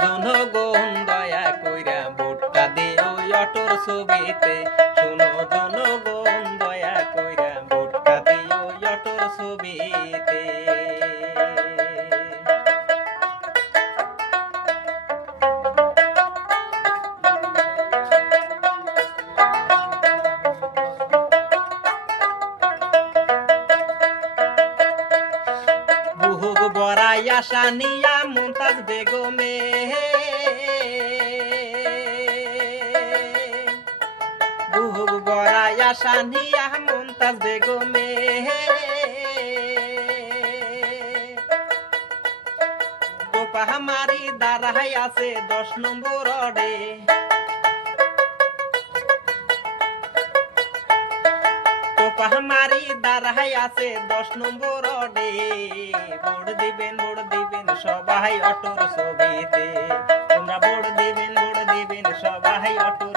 জনগণ দয়া কইরা ভোটটা দিও অটোর ছবিতে। দয়া কইরা ভোটটা দিও অটোর ছবিতে। আশা নিয়া বেগমে বড়াই আশা নিয়া বেগমে। দাঁড়াই আছে দশ নম্বর অডে টোপা মারি দাঁড়াই আছে দশ নম্বর অডে দিবেন, ভোট দিবেন সবাই অটোর ছবিতে। তোমরা দিবেন, ভোট দিবেন সবাই অটোর